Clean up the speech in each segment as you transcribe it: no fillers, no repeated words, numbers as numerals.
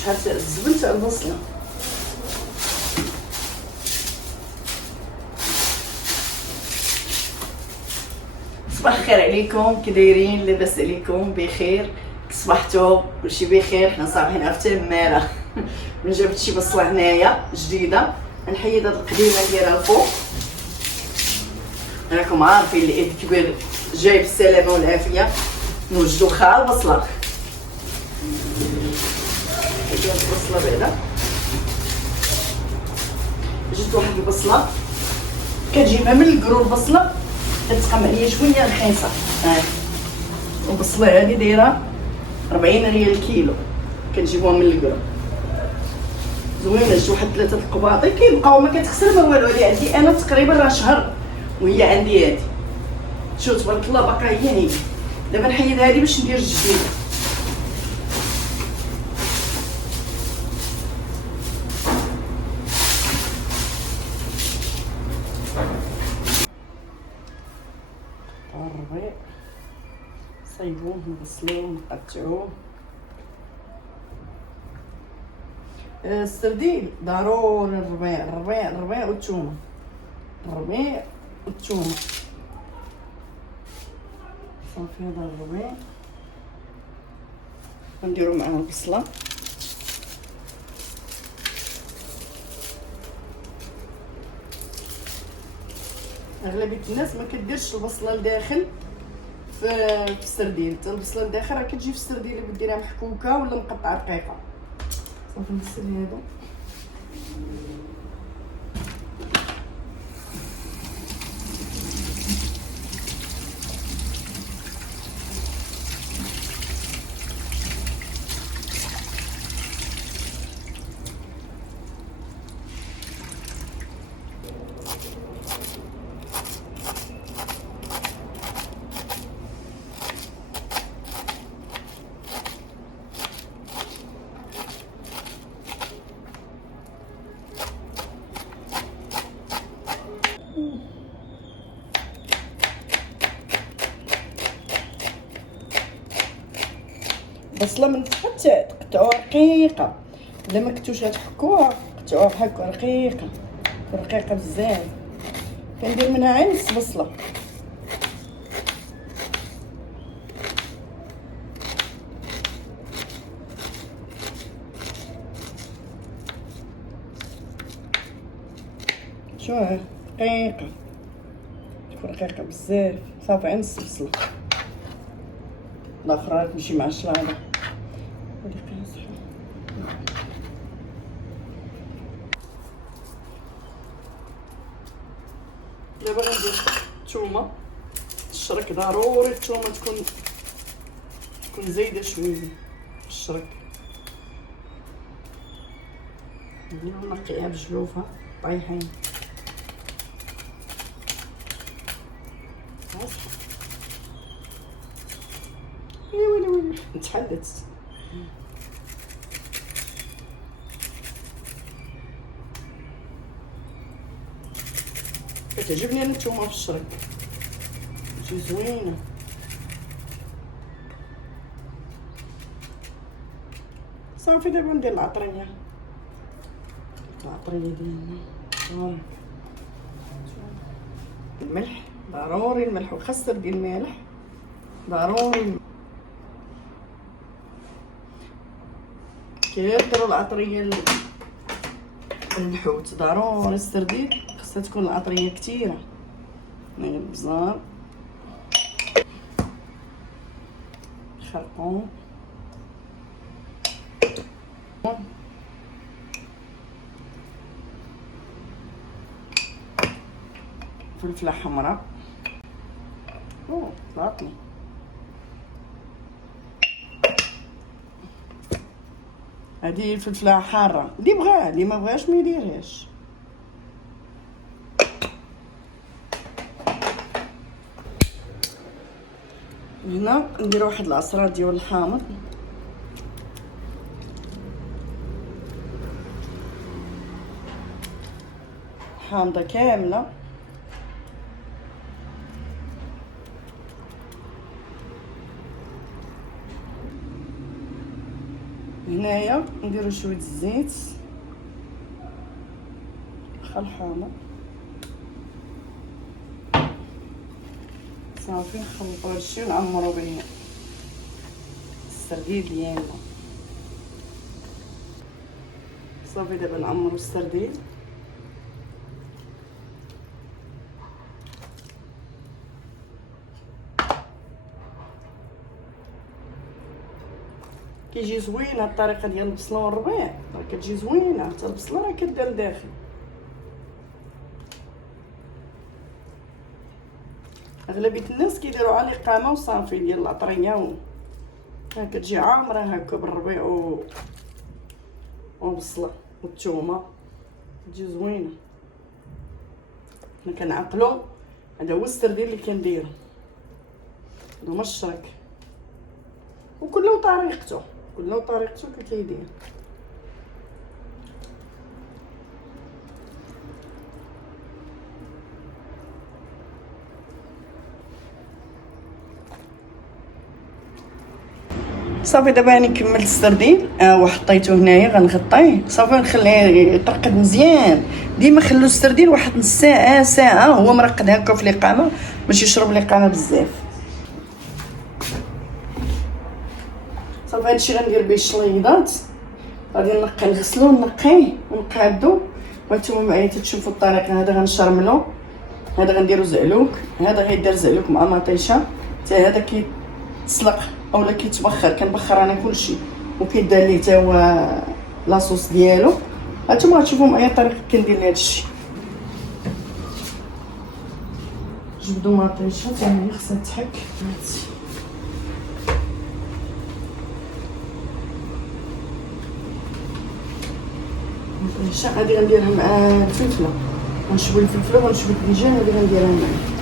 شحال الزبن تاع البصله. صباح الخير عليكم، كي دايرين؟ لاباس عليكم؟ بخير؟ صبحتوا كلشي بخير؟ حنا صابحين عرفتي الماله. من جبت شي بصله هنايا جديده، نحيد هاد القديمه ديالها الفوق. راكم عارفين العيد الكبير جاي بالسلامه والعافيه، نوجدو خا البصله. هادي البصله بعدا جبت واحد البصله كتجيبها من الكرو. البصله كتقام عليا شويه رخيصه. البصله هادي دايره 40 ريال الكيلو، كنجيبوها من الكرو زوينه. جبت واحد 3 القباطي كيبقاو ما كتخسر ما والو. هادي عندي انا تقريبا راه شهر وهي عندي هادي. شوف تبارك الله باقا هي. دابا نحيد هادي باش ندير الجديده. الربيع صايبوه نغسلوه نقطعوه. السردين ضروري الربيع والثومه. الربيع والثومه صافي. هذا الربيع غنديرو معاه البصله. اغلبيه الناس ما كديرش البصله لداخل في السردين. حتى البصله لداخل راه كتجي في السردين اللي ديرها محكوكه ولا مقطعه رقيقه. صافي نغسل هادو. بصله من تحت تقطعوها رقيقه، الا ما كنتوش غتحكوها قطعوها بحال هكا رقيقه رقيقه بزاف. كندير منها عين نص بصله. شوف رقيقه، تكون رقيقه بزاف. صافي عين نص بصله. الاخرى تمشي مع الشلاضه. هادي قاصحه. دابا غندير الثومه. الشرك ضروري الثومه تكون زايده شويه. الشرك نقيها بجلوفها طايحين. ويلي نتحدث. كتعجبني انا الثومه في الشرك، تجي زوينه. صافي دابا ندير العطريه ديالنا. الملح ضروري، الملح وخاصه ديال الملح ضروري. كيديروا العطريه الحوت ضروري. السردين خاصها تكون العطريه كثيره. نغير البزار، خرقوم، فلفله حمراء. طلعتني. هذه الفلفله حاره، اللي بغاها اللي ما بغاش ما يديرهاش. هنا ندير واحد العصره ديال الحامض. حامضه كامله. هنايا نديرو شويه الزيت خل حامض صافي، نخلطو هادشي ونعمرو به السردين ديالنا. صافي دابا نعمرو السردين. كيجي زوينه الطريقه ديال البصله والربيع، راه كتجي زوينه حتى البصله راه كدير لداخل. اغلبيه الناس كيديروا على قامه وصافي ديال العطريه كتجي عامره هكا بالربيع وبصله والثومه، تجي زوينه. حنا كنعقلو هذا هو السردين اللي كنديرو، هذا هما الشرك، وكل طريقته كي كيدير. صافي دابا راني كملت السردين وحطيته هنايا، غنغطيه صافي نخليه يطرقد مزيان. ديما خلو السردين واحد نص ساعه ساعه هو مرقد هكا في الاقامه باش يشرب الاقامه بزاف. صافي هادشي غندير به الشليضات، غادي نغسلو نقيه ونقادو. وانتم معايا تتشوفوا الطريقه. هذا غنشرملو، هذا غنديرو زعلوك، هذا غيدار زعلوك مع مطيشه، حتى هذا كيتسلق اولا كيتبخر. كنبخر انا كلشي وكيدار ليه حتى هو لاصوص ديالو. هانتوما غتشوفوا معايا الطريقه كندير لهذا الشيء. جبدو مطيشه حتى هي خصها تحك. هادشي مطيشه غادي غنديرها مع الفلفله، غنشوي الفلفله ونشوي الباذنجان غادي غنديرها معايا.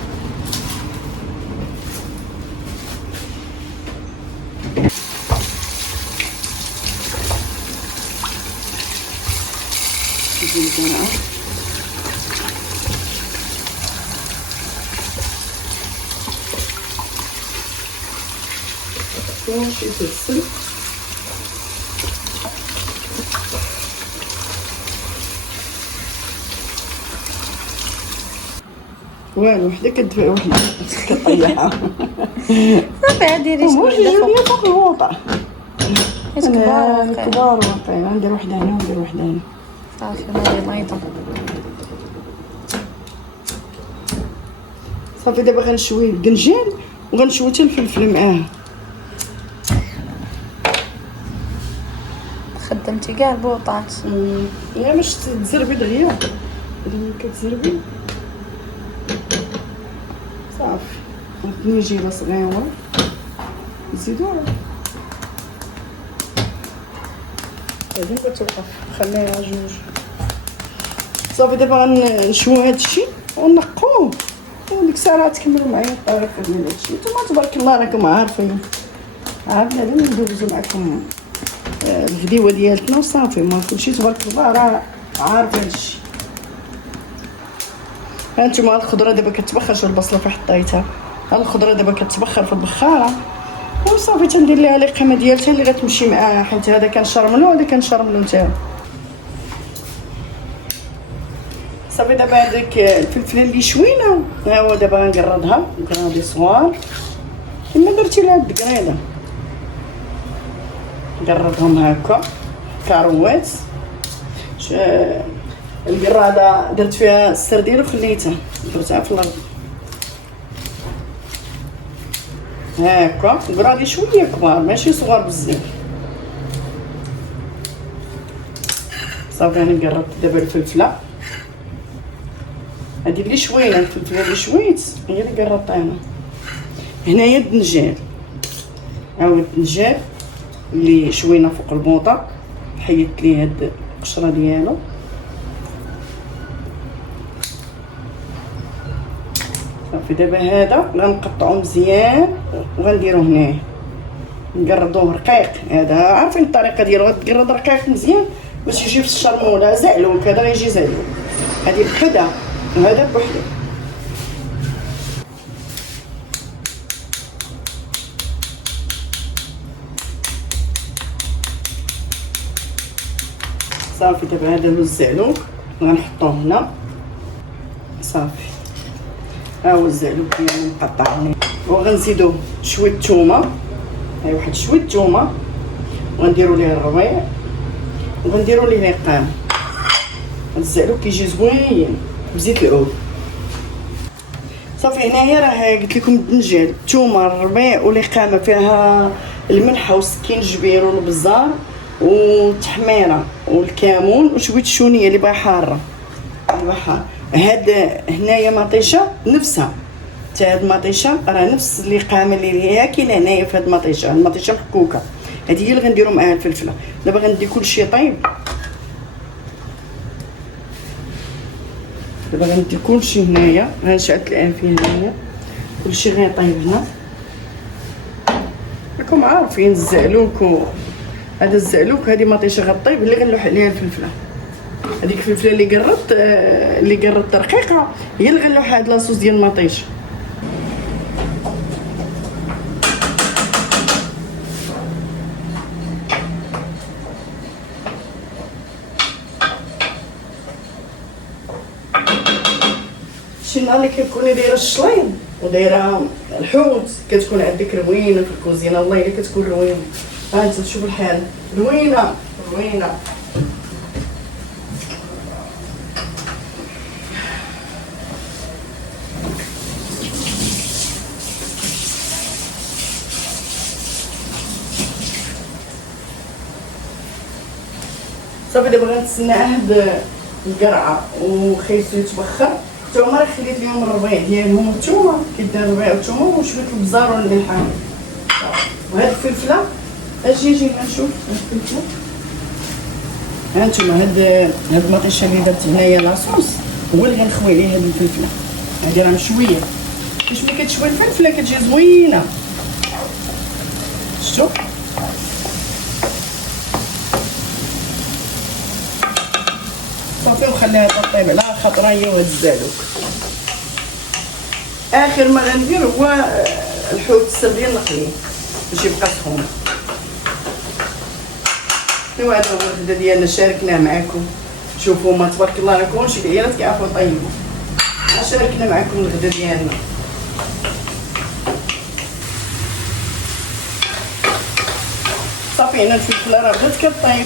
شي فلفل والو وحده كتدفع وحده كطيحها. صافي عادي ريش جوج فوق الوطا كبار كبار واقيلا. ندير وحده هنا وندير وحده هنا. صافي هذه بيضه. صافي دابا غنشوي الباذنجان وغنشوي حتى الفلفل معاه. خدمتي كاع البوطات. لا باش تزربي دغيا، ملي كتزربي صافي. الطنجيره صغيره نزيدوها، هذه كتوقف خليها جوج. صافي دابا غنشوي هذا الشيء ونقوه، وديك الساعه تكملوا معايا الطريقه ديال هذا الشيء. نتوما تبارك الله راكم عارفين دابا ندوزو معكم الفيديو ديالتنا وصافي. ما كلشي تبارك الله راه عارف هذا الشيء. هانتوما الخضره دابا كتبخر. شوف البصله فين حطيتها، الخضره دابا كتبخر في البخاره وصافي. تندير ليها الاقامه ديالتها اللي غتمشي معاها، حيت هذا كنشرملو وهذا كنشرملو نتا. صافي دابا هذاك الفلفله اللي شوينا ها هو دابا غنقردها كرادي صغار كما درتي لهاد الدكريده. نقردهم هكا كاروات. القراده درت فيها السردين وخليتها درتها في الارض هكا. قرادي شويه كبار ماشي صغار بزاف. صافي انا قربت دابا الفلفله هذه اللي شوينه. الفلفله اللي شويت هي اللي قربتها انا. هنايا الدنجال، هاو الدنجال اللي شوينا فوق البوطه، حيدت ليه هاد القشره ديالو. صافي دابا هذا غنقطعو مزيان وغنديرو هنايا نقردوه رقيق. هذا عارفين الطريقه ديالو، غتقرد رقيق مزيان باش يجي في الشرموله زعلوك. هذا غيجي زعلوك، هذه بحدا وهذا بوحدو. صافي دابا هذا هو الزعلوك غنحطوه هنا. صافي ها هو الزعلوك ديالنا مقطعين، وغنزيدو شويه الثومه، هاي واحد شويه الثومه، وغنديروا ليه الربيع، وغنديروا ليه القام. الزعلوك كيجي زوين بزيت العود. صافي هنايا راه قلت لكم الدنجال، الثومه، الربيع والقامه، فيها الملحه والسكينجبير والبزار والتحميره والكمون وشويه الشونيه اللي باغا حاره. هاد هنايا مطيشه نفسها تاع هاد المطيشه، راه نفس اللي قامه اللي هي كاينه هنايا في هاد المطيشه. المطيشه محكوكه، هادي هي اللي غنديروا معاها الفلفله. دابا غندي كلشي طيب، دابا غندي كلشي هنايا، غنشعل الانفيه هنايا، كلشي غيطيب هنا. راكم عارفين الزعلوك، هذا الزعلوك هذه مطيشه غطيب اللي غنلوح عليها الفلفله. هذيك الفلفله اللي قرت رقيقه هي اللي غنلوح هاد لاصوص ديال المطيشه. شي نهار اللي كتكوني دايره الشليم ودايره الحوت كتكون عندك روينه في الكوزينه، والله الا كتكون روينه. ها انت شوف الحال، روينه روينه. صافي دابا غنتسنى هاد القرعه وخيسو يتبخر. الثومه راه خليت لهم الربيع ديالهم، الثومه كيدير الربيع والثومه وشويه البزار والملحه. وهاد الفلفله اجي نشوف الفلفله. ها انتما هاد المطيشه اللي درت هنايا لاصوص هو اللي غنخوي عليه هاد الفلفله. هادي راه مشويه، باش ملي كتشوي الفلفله كتجي زوينه. شفتو؟ صافي وخليها تطيب على خاطرها هي وهاد الزعلوك. اخر ما غندير هو الحوت السردين نقليه باش يبقى سخون. ايوا هذا هو الغدا ديالنا شاركناه معكم. شوفوا ما تبارك الله راه كلشي العيالات كيعرفوا يطيبوا. شاركنا معكم الغدا ديالنا. صافي هنا الفلفله راه بدات كطيب،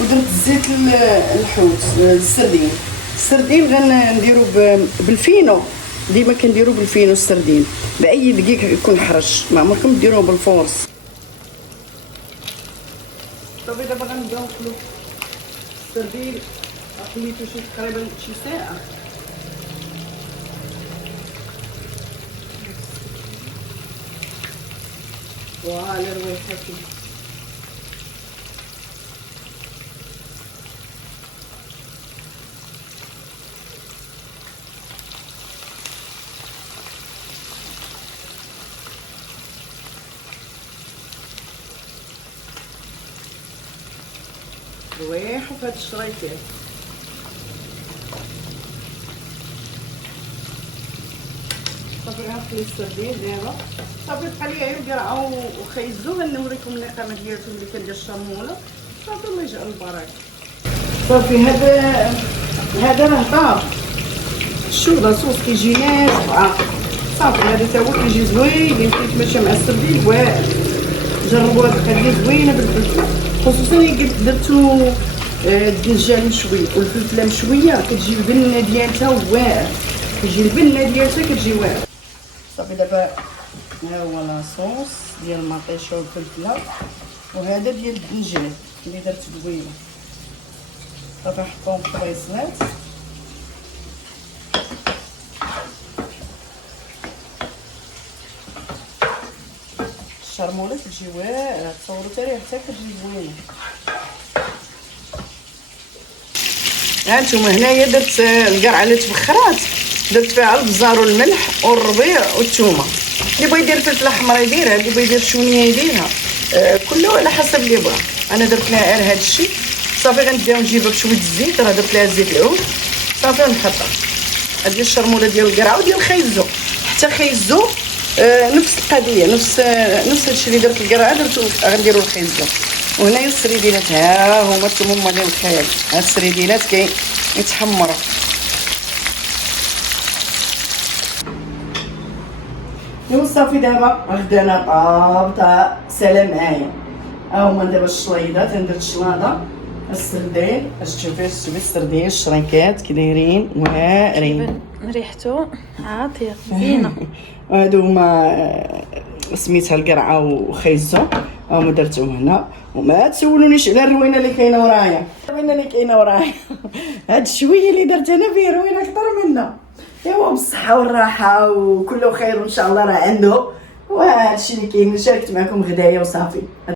ودرت زيت الحوت السردين غنديرو بالفينو. ديما كنديرو بالفينو السردين باي دقيق يكون حرش، ما عمركم ديروه بالفورس. صافي دابا غنبداو نقلو السردين، خليتو شي تقريبا شي ساعه. فوالا رويحتو. روايح وفهاد الشريطات. صافي غنخلي السردين دابا. صافي بقى لي غير قرعه وخيزو. غنوريكم النقامه ديالتهم اللي كندير الشرموله. صافي الله يجعل البركه. صافي هذا راه طاب. شوف لاصوص كيجي ناشف. صافي هذا تا هو كيجي زوين، يتماشى مع السردين واعر. جربوا هاد القضيه زوينه بالفلفله، خصوصا اللي درتو الدجاج مشوي والفلفله مشويه كتجي البنه ديالتها واعر، كتجي واعر. صافي دابا ها هو لاصوص ديال المطيشه والفلفله، وهذا ديال الدجاج اللي درت زوينه. صافي نحطوهم في الطريصلات. الشرموله كتجي واعره، تصوروا حتى ريحتها كتجي زوينه. ها نتوما هنايا درت القرعه اللي تبخرات، درت فيها البزار والملح والربيع والثومه. اللي بغى يدير فلفله حمراء يديرها، اللي بغى يدير شونيه يديرها، كله على حسب اللي بغا. انا درت لها غير هذا الشيء. صافي غنديها ونجيبها بشويه الزيت، راه درت لها زيت العود. صافي ونحطها. هذه الشرموله ديال القرعه وديال الخيزو، حتى خيزو نفس القضيه، نفس هادشي اللي درت القرعه درتو غنديرو الخيزو. وهنايا السريدينات ها هما تما ديال الخيال. هاد السريدينات كيتحمروا. ايوا صافي دابا غدا انا طابطه سلام معايا. ها هما دابا الشلايضات ندير الشلاضه السردين. اش تشوفي السردين الشريكات كي دايرين واعرين ريحته عاطيه زينه. هادو هما سميتها القرعه وخيزو هما درتهم هنا. وما تسولونيش على الروينه اللي كاينه ورايا. هاد الشويه اللي درت انا فيه روينه اكثر منها. ايوا بالصحه والراحه وكله خير ان شاء الله راه عنده. وهادشي اللي كاين شاركت معكم غدايا وصافي.